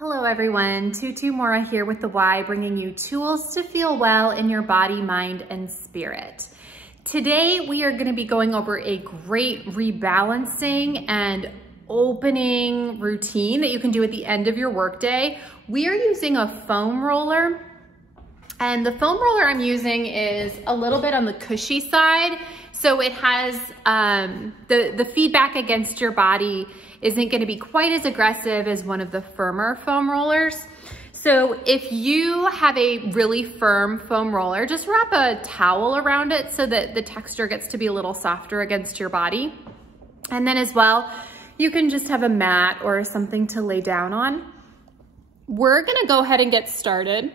Hello everyone, Tutu Mora here with the Y, bringing you tools to feel well in your body, mind, and spirit. Today we are going to be going over a great rebalancing and opening routine that you can do at the end of your workday. We are using a foam roller, and the foam roller I'm using is a little bit on the cushy side, so it has the feedback against your body isn't going to be quite as aggressive as one of the firmer foam rollers. So if you have a really firm foam roller, just wrap a towel around it so that the texture gets to be a little softer against your body. And then as well, you can just have a mat or something to lay down on. We're going to go ahead and get started.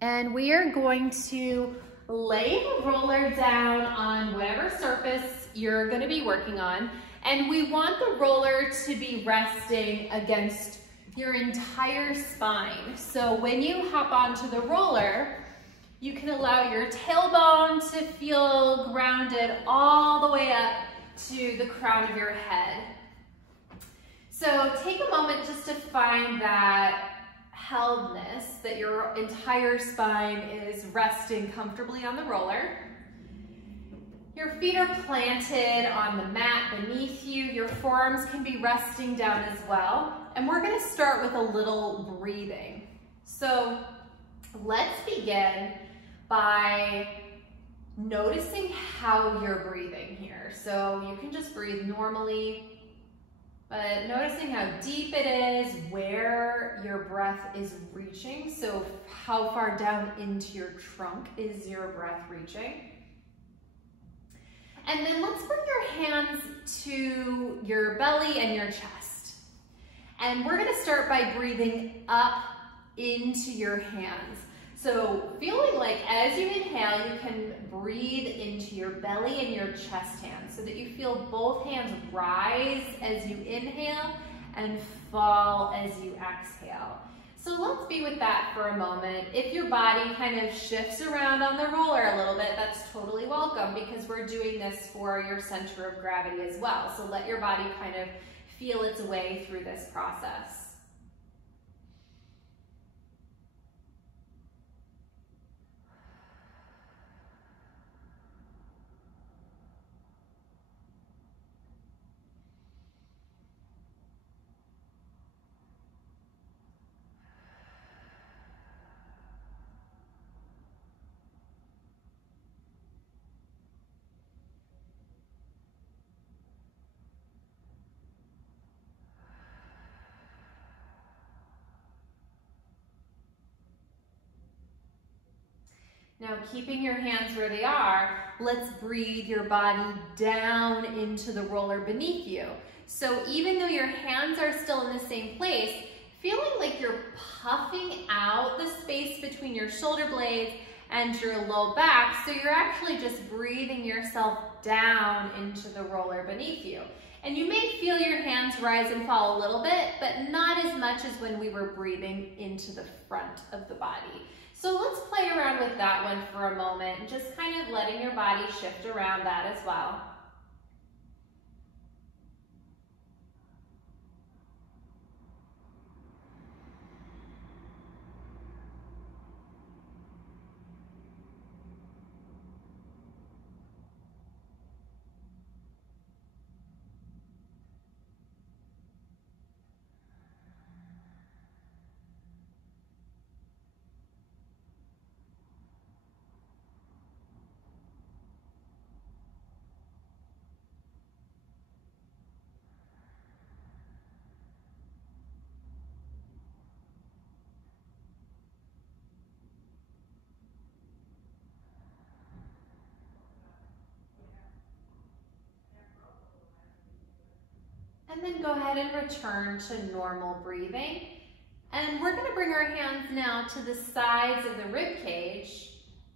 And we are going to lay the roller down on whatever surface you're going to be working on. And we want the roller to be resting against your entire spine. So when you hop onto the roller, you can allow your tailbone to feel grounded all the way up to the crown of your head. So take a moment just to find that heldness, that your entire spine is resting comfortably on the roller. Your feet are planted on the mat beneath you. Your forearms can be resting down as well. And we're going to start with a little breathing. So let's begin by noticing how you're breathing here. So you can just breathe normally, but noticing how deep it is, where your breath is reaching. So how far down into your trunk is your breath reaching? And then let's bring your hands to your belly and your chest. And we're gonna start by breathing up into your hands. So feeling like as you inhale, you can breathe into your belly and your chest hands so that you feel both hands rise as you inhale and fall as you exhale. So let's be with that for a moment. If your body kind of shifts around on the roller a little bit, that's totally welcome because we're doing this for your center of gravity as well. So let your body kind of feel its way through this process. Now, keeping your hands where they are, let's breathe your body down into the roller beneath you. So even though your hands are still in the same place, feeling like you're puffing out the space between your shoulder blades and your low back, so you're actually just breathing yourself down into the roller beneath you. And you may feel your hands rise and fall a little bit, but not as much as when we were breathing into the front of the body. So let's play around with that one for a moment, just kind of letting your body shift around that as well. And then go ahead and return to normal breathing. And we're gonna bring our hands now to the sides of the rib cage,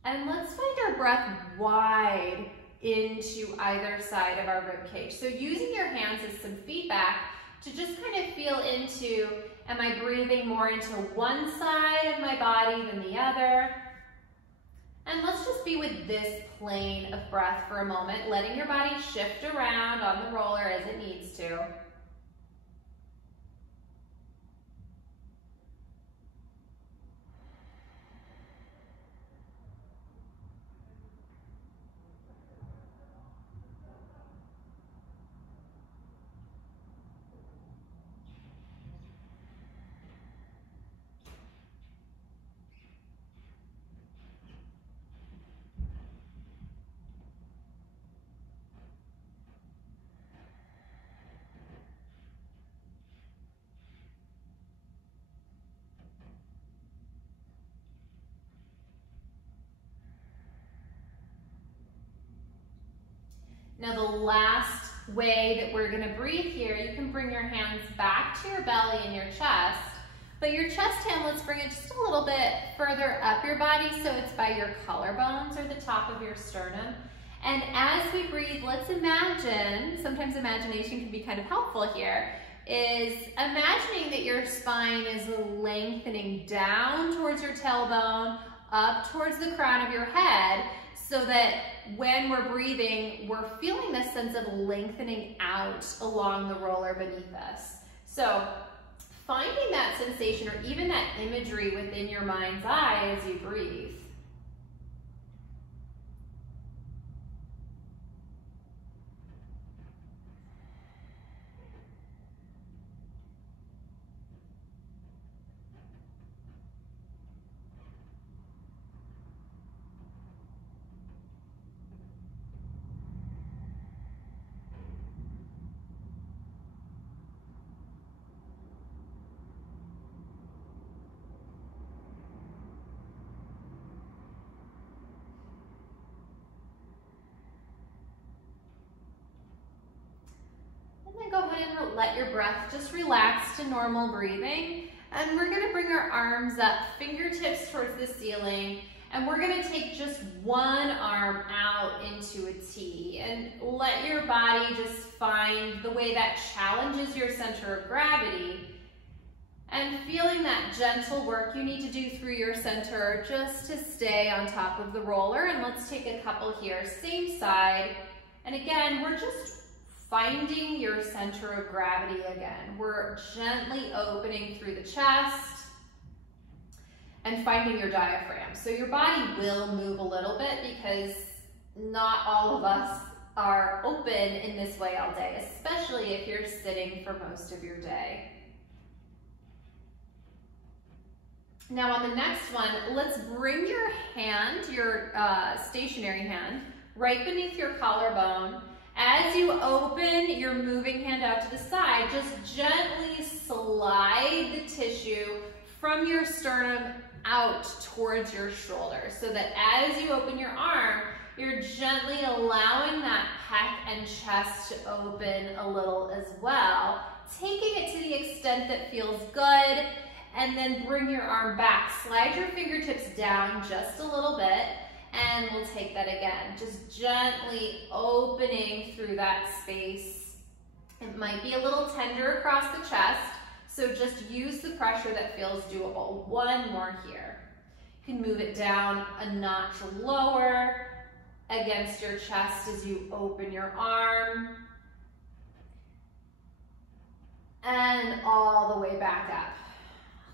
and let's find our breath wide into either side of our rib cage. So using your hands as some feedback to just kind of feel into, am I breathing more into one side of my body than the other? And let's just be with this plane of breath for a moment, letting your body shift around on the roller as it needs to. Now the last way that we're gonna breathe here, you can bring your hands back to your belly and your chest, but your chest hand, let's bring it just a little bit further up your body so it's by your collarbones or the top of your sternum. And as we breathe, let's imagine, sometimes imagination can be kind of helpful here, is imagining that your spine is lengthening down towards your tailbone, up towards the crown of your head, so that when we're breathing, we're feeling this sense of lengthening out along the roller beneath us. So finding that sensation or even that imagery within your mind's eye as you breathe. Go ahead and let your breath just relax to normal breathing. And we're gonna bring our arms up, fingertips towards the ceiling, and we're gonna take just one arm out into a T and let your body just find the way that challenges your center of gravity, and feeling that gentle work you need to do through your center just to stay on top of the roller. And let's take a couple here, same side. And again, we're just finding your center of gravity again. We're gently opening through the chest and finding your diaphragm. So your body will move a little bit because not all of us are open in this way all day, especially if you're sitting for most of your day. Now on the next one, let's bring your hand, your stationary hand, right beneath your collarbone. As you open your moving hand out to the side, just gently slide the tissue from your sternum out towards your shoulder, so that as you open your arm, you're gently allowing that pec and chest to open a little as well, taking it to the extent that feels good, and then bring your arm back. Slide your fingertips down just a little bit, and we'll take that again, just gently opening through that space. It might be a little tender across the chest, so just use the pressure that feels doable. One more here. You can move it down a notch lower against your chest as you open your arm. And all the way back up.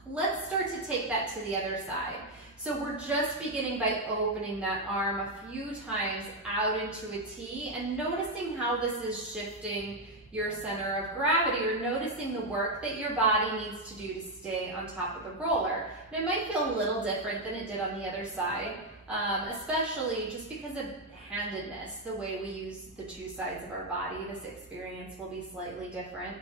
Let's start to take that to the other side. So we're just beginning by opening that arm a few times out into a T and noticing how this is shifting your center of gravity, or noticing the work that your body needs to do to stay on top of the roller. And it might feel a little different than it did on the other side, especially just because of handedness, the way we use the two sides of our body. This experience will be slightly different.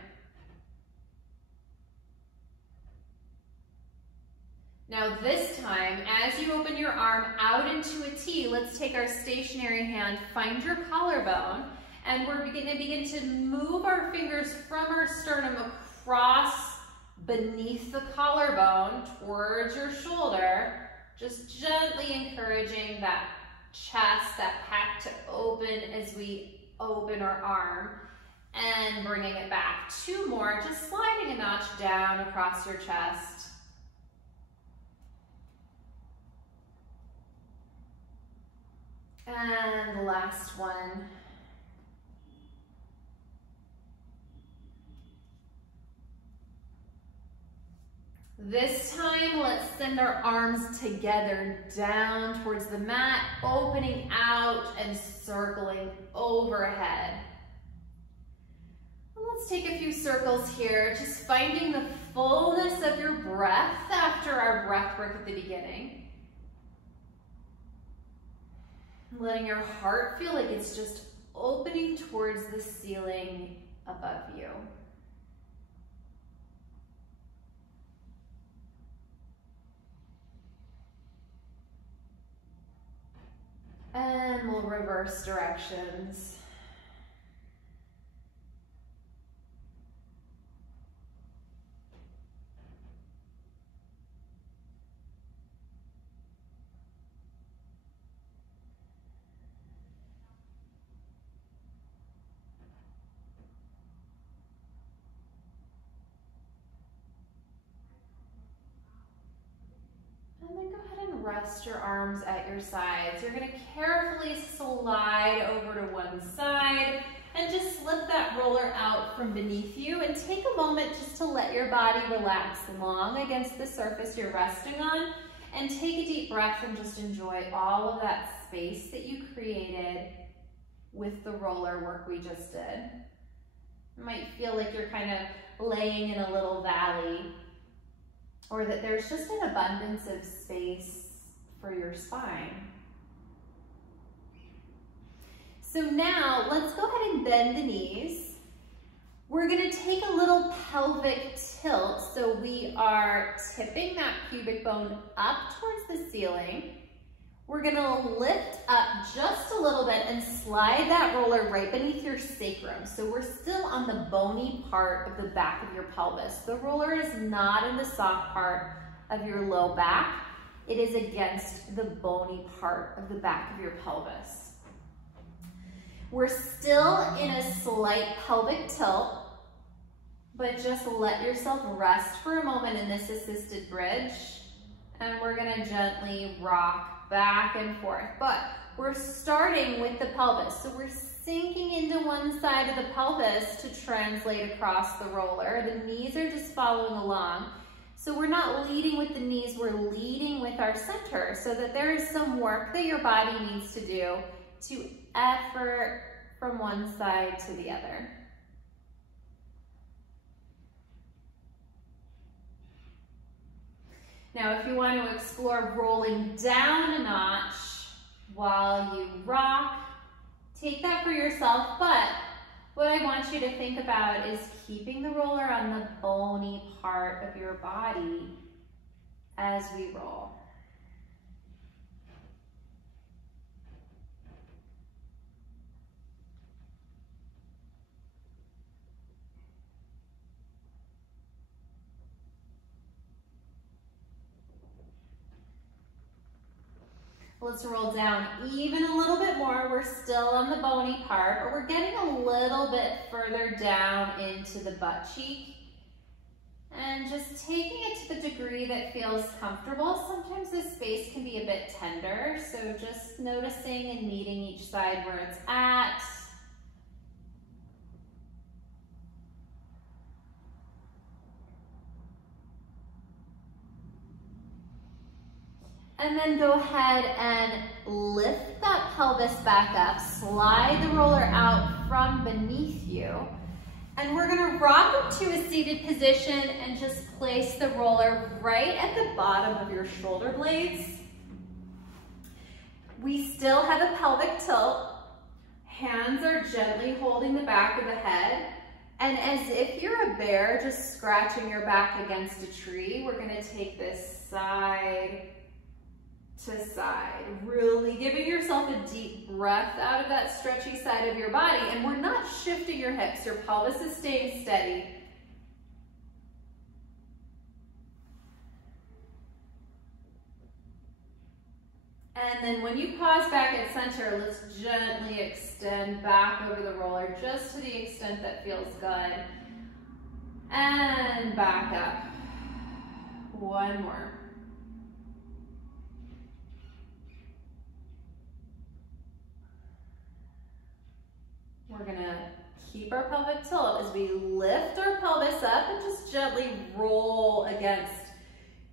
Now this time, as you open your arm out into a T, let's take our stationary hand, find your collarbone, and we're going to begin to move our fingers from our sternum across beneath the collarbone towards your shoulder, just gently encouraging that chest, that pec to open as we open our arm, and bringing it back. Two more, just sliding a notch down across your chest. And the last one. This time, let's send our arms together down towards the mat, opening out and circling overhead. Let's take a few circles here, just finding the fullness of your breath after our breath work at the beginning. Letting your heart feel like it's just opening towards the ceiling above you. And we'll reverse directions. rest your arms at your sides. You're gonna carefully slide over to one side and just slip that roller out from beneath you and take a moment just to let your body relax long against the surface you're resting on, and take a deep breath and just enjoy all of that space that you created with the roller work we just did. You might feel like you're kind of laying in a little valley, or that there's just an abundance of space for your spine. So now let's go ahead and bend the knees. We're gonna take a little pelvic tilt, so we are tipping that pubic bone up towards the ceiling. We're gonna lift up just a little bit and slide that roller right beneath your sacrum. So we're still on the bony part of the back of your pelvis. The roller is not in the soft part of your low back. It is against the bony part of the back of your pelvis. We're still in a slight pelvic tilt, but just let yourself rest for a moment in this assisted bridge, and we're gonna gently rock back and forth. But we're starting with the pelvis, so we're sinking into one side of the pelvis to translate across the roller. The knees are just following along. So we're not leading with the knees, we're leading with our center, so that there is some work that your body needs to do to effort from one side to the other. Now, if you want to explore rolling down a notch while you rock, take that for yourself, but what I want you to think about is keeping the roller on the bony part of your body as we roll. Let's roll down even a little bit more. We're still on the bony part, but we're getting a little bit further down into the butt cheek. And just taking it to the degree that feels comfortable. Sometimes this space can be a bit tender, so just noticing and meeting each side where it's at. And then go ahead and lift that pelvis back up, slide the roller out from beneath you. And we're gonna rock up to a seated position and just place the roller right at the bottom of your shoulder blades. We still have a pelvic tilt. Hands are gently holding the back of the head. And as if you're a bear, just scratching your back against a tree, we're gonna take this side to side, really giving yourself a deep breath out of that stretchy side of your body. And we're not shifting your hips, your pelvis is staying steady. And then when you pause back at center, let's gently extend back over the roller just to the extent that feels good. And back up. One more. We're gonna keep our pelvic tilt as we lift our pelvis up and just gently roll against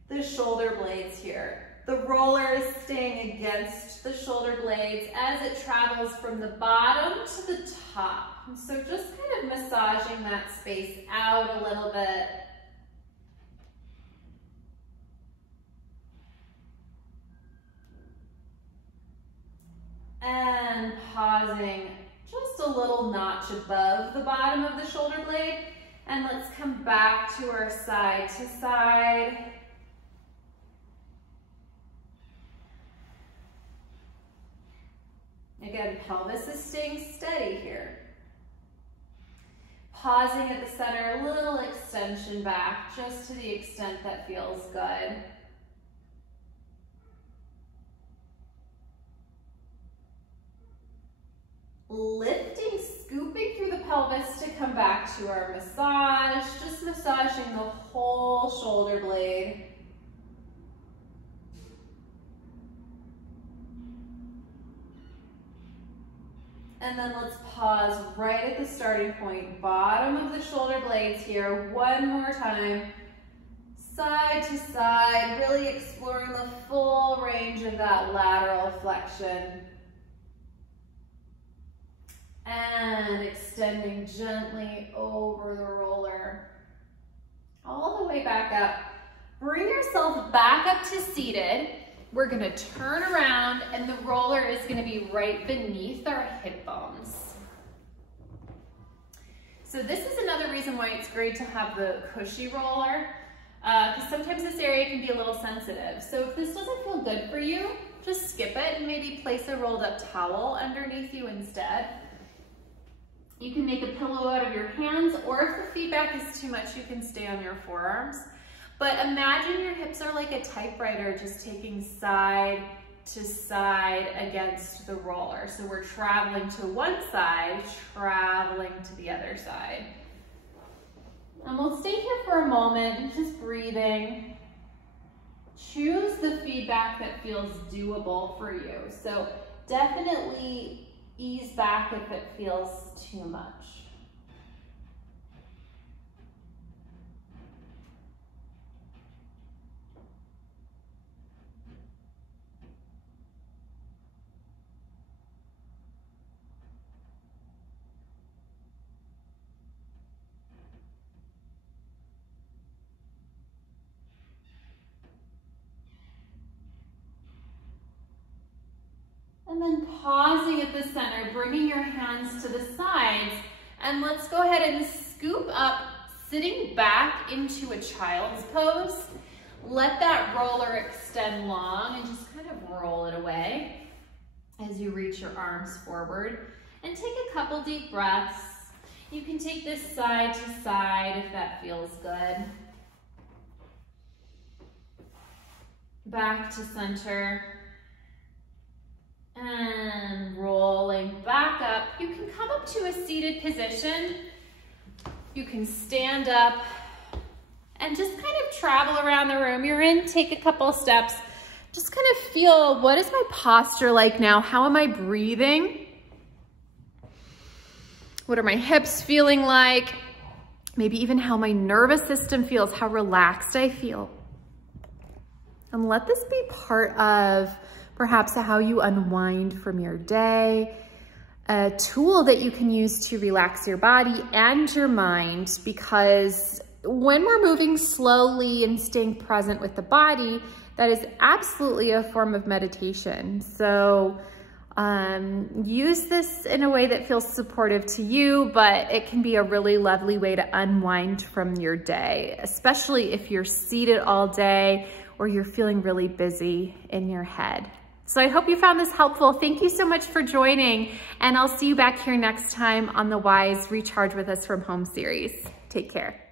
the shoulder blades here. The roller is staying against the shoulder blades as it travels from the bottom to the top. And so just kind of massaging that space out a little bit. And pausing just a little notch above the bottom of the shoulder blade. And let's come back to our side to side. Again, pelvis is staying steady here. Pausing at the center, a little extension back, just to the extent that feels good. Lifting, scooping through the pelvis to come back to our massage, just massaging the whole shoulder blade. And then let's pause right at the starting point, bottom of the shoulder blades here. One more time, side to side, really exploring the full range of that lateral flexion. And extending gently over the roller, all the way back up. Bring yourself back up to seated. We're gonna turn around and the roller is gonna be right beneath our hip bones. So this is another reason why it's great to have the cushy roller, because sometimes this area can be a little sensitive. So if this doesn't feel good for you, just skip it and maybe place a rolled up towel underneath you instead. You can make a pillow out of your hands, or if the feedback is too much, you can stay on your forearms. But imagine your hips are like a typewriter, just taking side to side against the roller. So we're traveling to one side, traveling to the other side. And we'll stay here for a moment, just breathing. Choose the feedback that feels doable for you. So definitely ease back if it feels too much. And then pausing at the center, bringing your hands to the sides, and let's go ahead and scoop up, sitting back into a child's pose. Let that roller extend long and just kind of roll it away as you reach your arms forward. And take a couple deep breaths. You can take this side to side if that feels good. Back to center. And rolling back up. You can come up to a seated position. You can stand up and just kind of travel around the room you're in. Take a couple steps. Just kind of feel, what is my posture like now? How am I breathing? What are my hips feeling like? Maybe even how my nervous system feels, how relaxed I feel. And let this be part of perhaps how you unwind from your day, a tool that you can use to relax your body and your mind, because when we're moving slowly and staying present with the body, that is absolutely a form of meditation. So use this in a way that feels supportive to you, but it can be a really lovely way to unwind from your day, especially if you're seated all day or you're feeling really busy in your head. So I hope you found this helpful. Thank you so much for joining, and I'll see you back here next time on the Wise Recharge with Us from Home series. Take care.